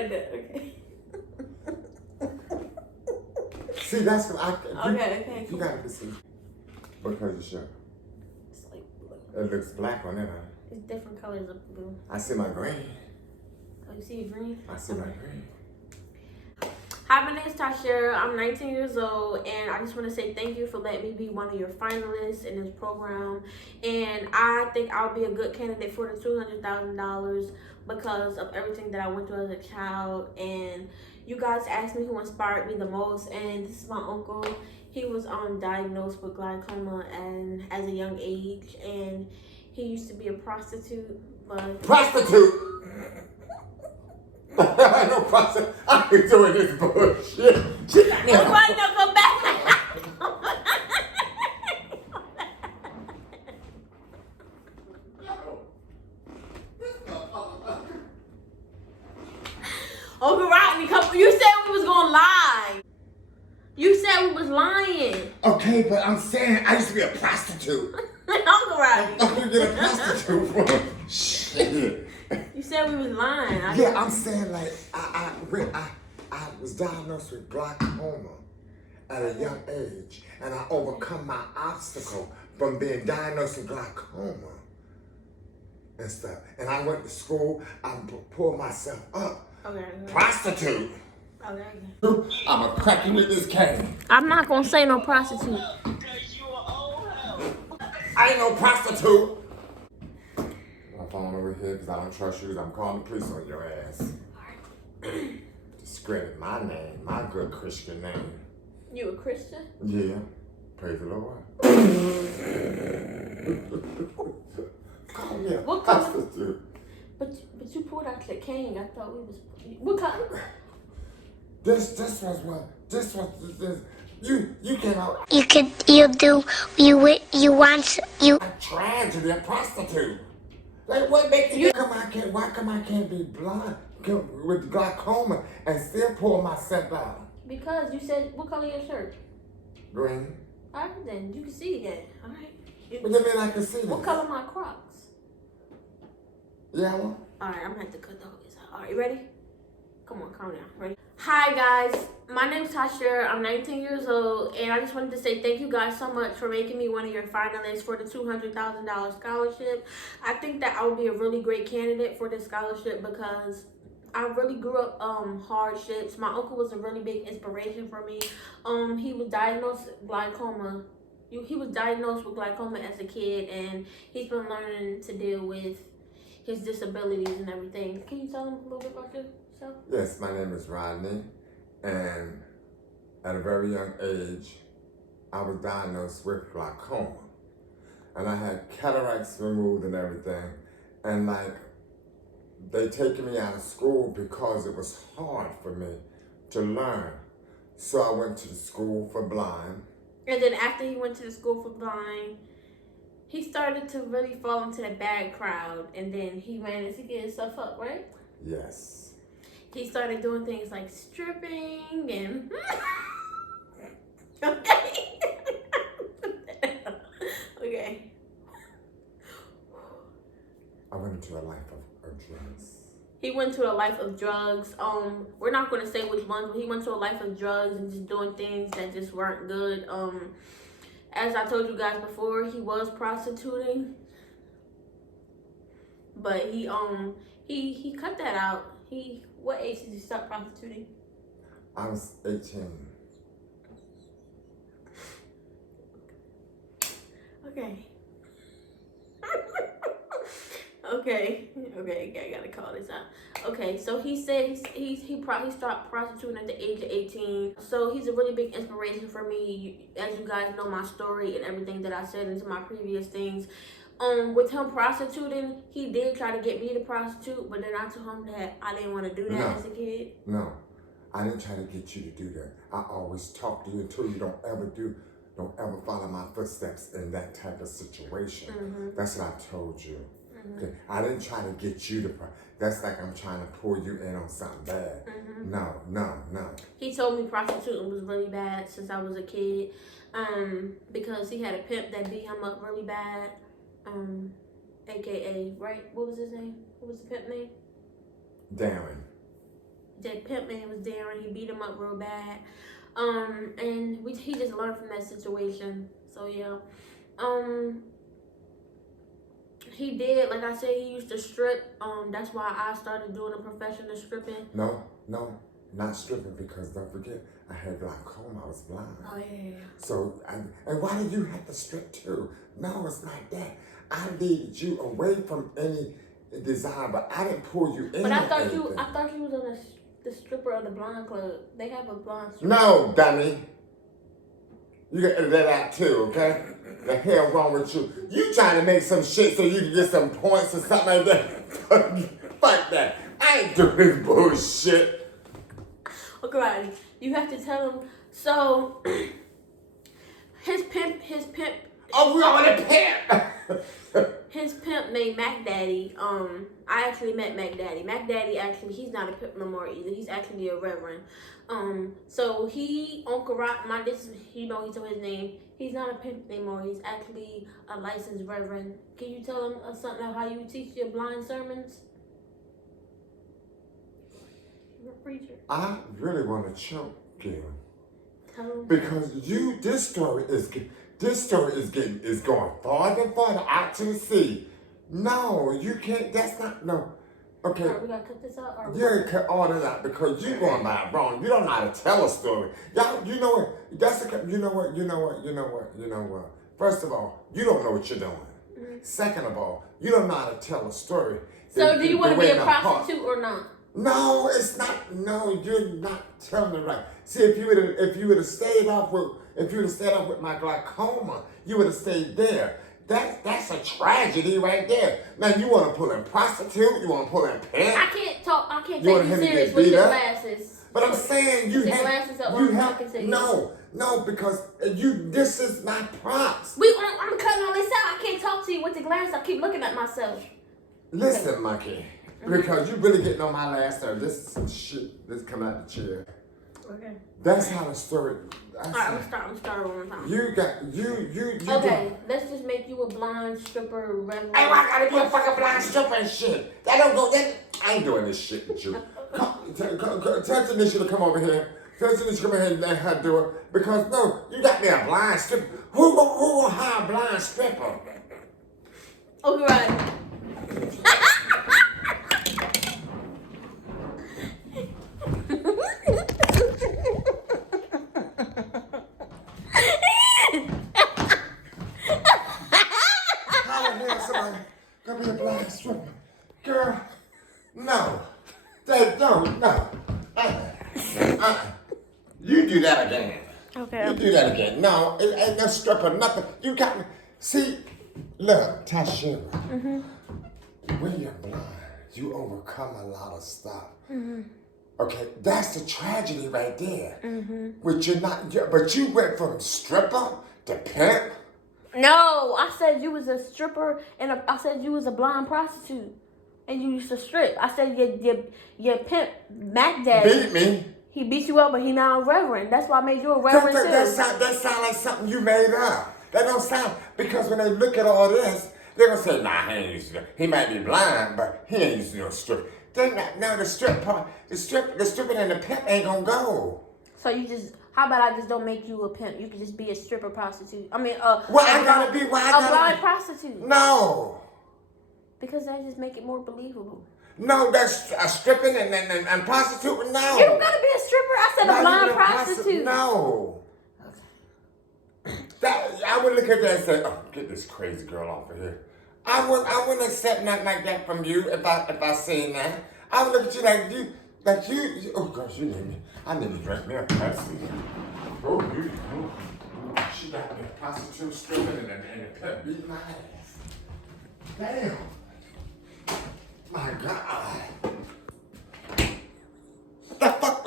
like that. Okay. See, that's what I. Okay. You gotta see. What color is your shirt? It's like blue. It looks black on it, huh? It's different colors of blue. I see my green. Oh, you see your green? I see my green. Hi, my name is Tasha. I'm 19 years old, and I just want to say thank you for letting me be one of your finalists in this program. And I think I'll be a good candidate for the $200,000 because of everything that I went through as a child. And you guys asked me who inspired me the most, and this is my uncle. He was diagnosed with glaucoma and as a young age, and he used to be a prostitute. But prostitute. No prostitute. I ain't doing this bullshit. Nobody gonna come back. Uncle Rodney, you said we was gonna lie. You said we was lying. Okay, but I'm saying I used to be a prostitute. Uncle Rodney. I'm gonna get a prostitute from shit. You said we was lying. I'm saying like I was diagnosed with glaucoma at a young age, and I overcome my obstacle from being diagnosed with glaucoma and stuff. And I went to school. I pulled myself up. Okay. Prostitute. Okay. I'm a crack you with this cane. I'm not gonna say no prostitute. I ain't no prostitute. My phone over here because I don't trust you. I'm calling the police on your ass. Discredit my name, my good Christian name. You a Christian? Yeah. Praise the Lord. Call me a What color? prostitute. But you pulled out your cane. I thought we was. What color? This you came out. You I'm trying to be a prostitute. Like what makes you why come I can't be blind with glaucoma and still pull myself out? Because you said, what color your shirt? Green. Alright then, you can see that. Alright. What do you mean I can see that? What color my Crocs? Yellow. Alright, I'm gonna have to cut those out. Alright, you ready? Come on, calm down. Ready? Hi guys, my name's Tasha. I'm 19 years old, and I just wanted to say thank you guys so much for making me one of your finalists for the $200,000 scholarship. I think that I would be a really great candidate for this scholarship because I really grew up hardships. My uncle was a really big inspiration for me. He was diagnosed with glaucoma. He was diagnosed with glaucoma as a kid, and he's been learning to deal with his disabilities and everything. Can you tell him a little bit about yourself? Yes, my name is Rodney, and at a very young age, I was diagnosed with glaucoma, and I had cataracts removed and everything, and like they taken me out of school because it was hard for me to learn. So I went to the school for blind. And then after he went to the school for blind, he started to really fall into the bad crowd, and then he managed to get himself up, right? Yes. He started doing things like stripping and okay. Okay. I went into a life of drugs. He went to a life of drugs. We're not going to say which ones, but he went to a life of drugs and just doing things that just weren't good. As I told you guys before, he was prostituting, but he cut that out. What age did you stop prostituting? I was 18. Okay. Okay, I gotta call this out. Okay, so he said he probably stopped prostituting at the age of 18. So he's a really big inspiration for me. As you guys know my story and everything that I said into my previous things. With him prostituting, he did try to get me to prostitute, but then I told him that I didn't want to do that as a kid. No, I didn't try to get you to do that. I always talk to you until you don't ever follow my footsteps in that type of situation. Mm-hmm. That's what I told you. Mm-hmm. Okay, I didn't try to get you to. That's like I'm trying to pull you in on something bad. Mm-hmm. No. He told me prostituting was really bad since I was a kid, because he had a pimp that beat him up really bad. AKA, right? What was his name? What was the pimp name? Darren. that pimp man was there and he beat him up real bad. And he just learned from that situation. So yeah. He did, like I said, he used to strip. That's why I started doing a profession of stripping. No, not stripping, because don't forget, I had glaucoma, I was blind. Oh yeah. So, and why did you have to strip too? No, it's not that. I needed you away from any desire, but I didn't pull you in. But I thought you was on the stripper of the blind club. They have a blind stripper. No, dummy. You can edit that out too, okay? The hell wrong with you? You trying to make some shit so you can get some points or something like that? Fuck that. I ain't doing this bullshit. Okay, right. You have to tell him. So, his pimp. Oh, we on the pimp. His pimp named Mac Daddy. I actually met Mac Daddy. Mac Daddy actually, he's not a pimp no more either. He's actually a reverend. So he on karate. He told his name. He's not a pimp anymore. He's actually a licensed reverend. Can you tell him something of how you teach your blind sermons? You're a preacher. I really want to choke you. Tell him. Because this story is going farther and farther out to the sea. No, you can't. That's not no. Okay. All right, we gotta cut this out. Yeah, cut all that out because you're going by it wrong. You don't know how to tell a story. Y'all, you know what? You know what? First of all, you don't know what you're doing. Mm-hmm. Second of all, you don't know how to tell a story. So do you want to be a prostitute or not? No, it's not. No, you're not telling it right. See, if you would have stayed off with my glaucoma, you would have stayed there. That's a tragedy right there. Now you want to pull in prostitute, you want to pull in pimp. I can't take you serious with your glasses. But I'm saying you have no, because this is my props. I'm cutting all this out. I can't talk to you with the glasses. I keep looking at myself. Listen, Monkey, because you really getting on my last nerve. This is some shit that's coming out the chair. Okay. That's how the story. All right, I'm start one more time. You. Okay, let's just make you a blind stripper reverend. Hey, I gotta be a fucking blind stripper and shit. That don't go. I ain't doing this shit with you. Tell Tanisha to come over here. Tell Tanisha to come over here and let her do it. Because no, you got me a blind stripper. Who will hire a blind stripper? Okay, right. Gonna be a blind stripper. Girl, no. No. You do that again. Okay. You do that again. No, it ain't no stripper, nothing. You got me. See, look, Tashira. Mm-hmm. When you're blind, you overcome a lot of stuff. Mm-hmm. Okay, that's the tragedy right there. Mm-hmm. But you went from stripper to pimp. No, I said you was a stripper and I said you was a blind prostitute and you used to strip. I said your pimp Mac Daddy beat me. He beat you up, but he now a reverend. That's why I made you a reverend too. That sound like something you made up. That don't sound, because when they look at all this, they're gonna say, nah, he ain't used to. He might be blind, but he ain't used to no strip. They're not. No, the stripping and the pimp ain't gonna go. So how about I just don't make you a pimp? You can just be a stripper prostitute. I mean, I gotta be? A blind prostitute. No. Because that just make it more believable. No, that's a stripping and prostitute. No. You don't gotta be a stripper. I said a blind prostitute. No. Okay. I would look at that and say, "Oh, get this crazy girl off of here." I wouldn't accept nothing like that from you if I seen that. I would look at you like you. Oh gosh, you need me. I need to drink me a Pepsi. Oh, she got me a prostitute stripping and a pimp beating my ass. Damn. My God. The fuck? I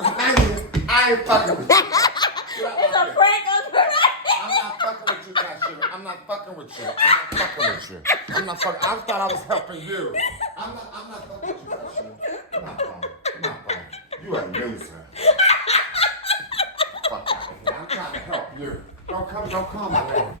ain't fucking with you. It's a prank on her. I'm not fucking with you, Tasha. I'm not fucking with you. I thought I was helping you. I'm not fucking with you, Tasha. I'm not fucking. You a loser. Fuck out of here. I'm trying to help you. Don't come my way.